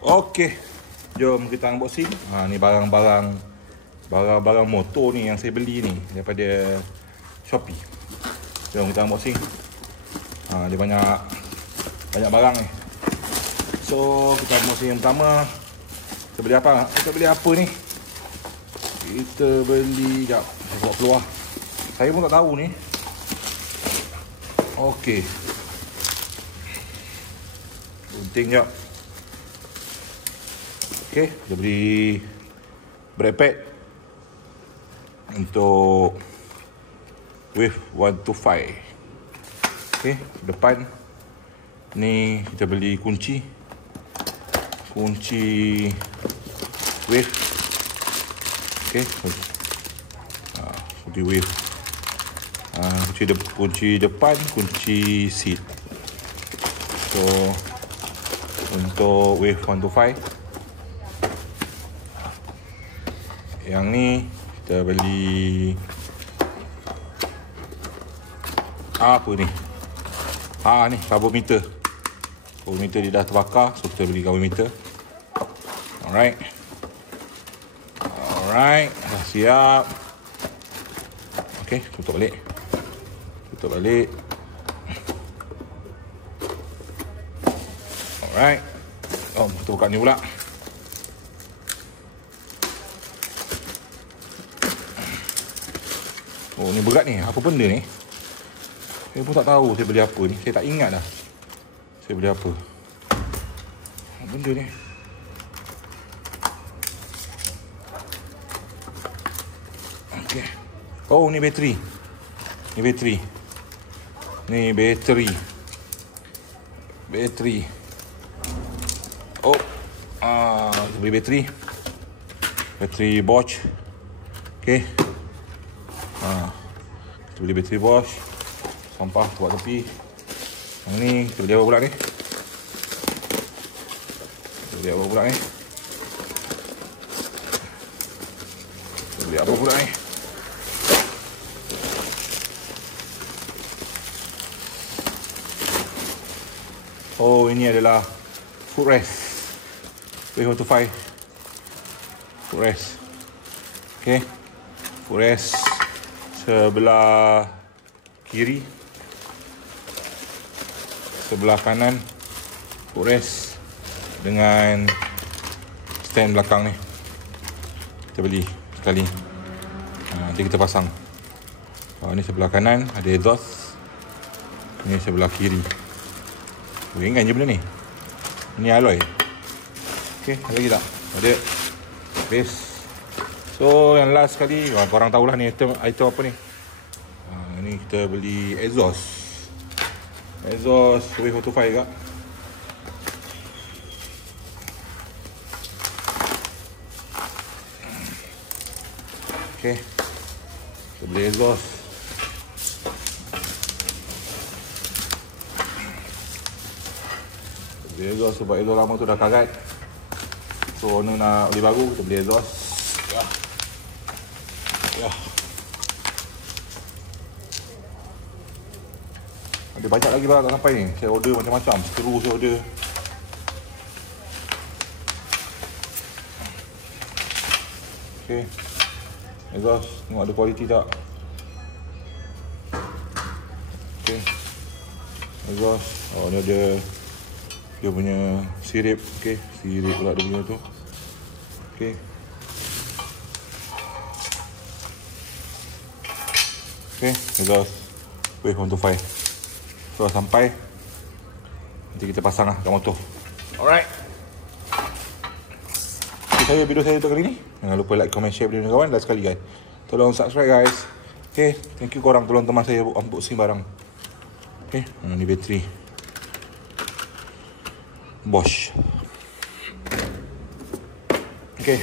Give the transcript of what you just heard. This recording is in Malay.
Okey, jom kita unboxing. Ni barang-barang motor ni yang saya beli ni daripada Shopee. Jom kita unboxing. Dia banyak barang ni. So kita unboxing yang pertama. Kita beli apa? Ni? Kita beli, jap, saya bawa keluar. Saya pun tak tahu ni. Okey. Gunting jap. Okey, kita beli brake pad untuk Wave 125. Okey, depan ni kita beli kunci Wave. Okey, kunci Wave. Kunci depan, kunci seat. So untuk Wave 125 yang ni kita beli apa ni? Ni carbometer. Carbometer dia dah terbakar, so kita beli carbometer. Alright, dah siap. Okey, tutup balik. Alright. Kita buka ni pula. Ni berat ni. Apa benda ni? Saya pun tak tahu saya beli apa ni. Saya tak ingat dah saya beli apa. Benda ni. Okey. Ni bateri. Bateri. Kita beli bateri. Bateri Bosch. Okey. Kita beli bateri Bosch. Sampah buat tepi. Yang ni kita beli apa pula ni? Ini adalah footrest Wave 125 footrest. Okey, footrest sebelah kiri, sebelah kanan footrest dengan stand belakang ni. Kita beli sekali. Nanti kita pasang. Ni sebelah kanan ada exhaust. Ni sebelah kiri. Ringan je benda ni. Ni alloy. Okey, ada lagi tak? Ada. Base. So yang last sekali, korang tahulah ni item apa ni. Ni kita beli exhaust Wave 125 kak. Okey, kita beli exhaust. Sebab exhaust lama tu dah karat, so owner nak beli baru, kita beli exhaust. Ada banyak lagi barang tak sampai ni. Saya order macam-macam. Skru saya order. Okey, exhaust, tengok ada kualiti tak. Okey, exhaust. Ni ada dia punya sirip. Okey, sirip pula dia punya tu. Okey. Exhaust Wave 125. So sampai, nanti kita pasang lah kat motor. Alright. Video saya untuk kali ni. Jangan lupa like, comment, share video ni kawan. Dan sekali guys, tolong subscribe guys. Okay, thank you korang tolong teman saya unboxing barang. Okay, ni bateri Bosch. Okay.